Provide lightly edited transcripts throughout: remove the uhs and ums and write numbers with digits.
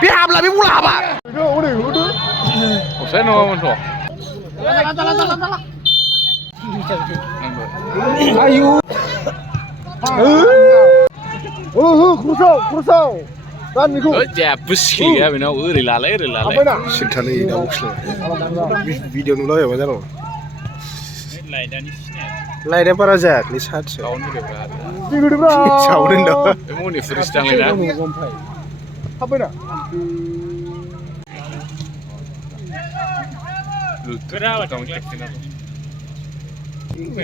别喊了，别不拉吧。我谁弄我说？哎呦！苦手。这不行啊，别那饿的啦，累的啦。सिन्थानै दा बक्सलाय भिडिअ नुला बायबा जानो लाइटआ बारा जायाखै सातसो सावदों दा मनि फुरिस दांलायना हाबबायना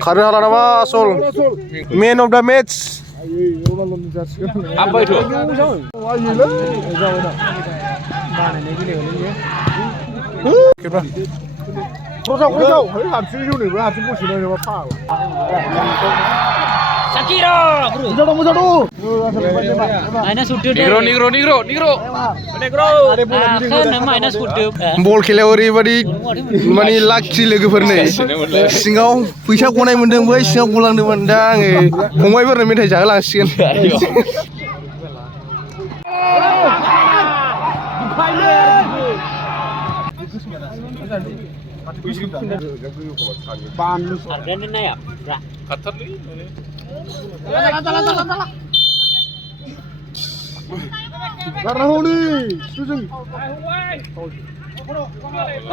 खारनो हाला नामा आसल मेन अफ द मेच हाबबायथ' खरसाव हारसिं जौनोबो हारसिं बसेनो मा फाग्ला Sakira, bro. Mujado. Minus food. Negro. Minus food. बल खेलायाव ओरैबायदि माने लाखि लोगोफोर नै सिङाव फैसा गनाय मोनदों बै सिङाव गलांदोंमोन दा आङो फंबायफोरनो मेथाइ जाहोलांसिगोन Karena honi, setuju.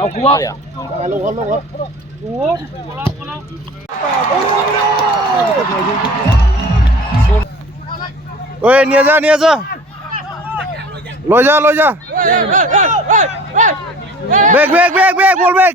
Aku ya. Kalau. Oi, ni aja. Loja. Back, ball back.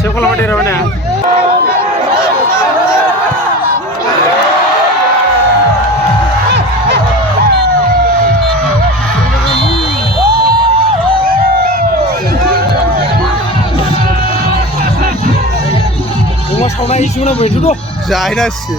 Siapa kalau di mana? Rumah sauna isu mana begitu doh? Saya sih.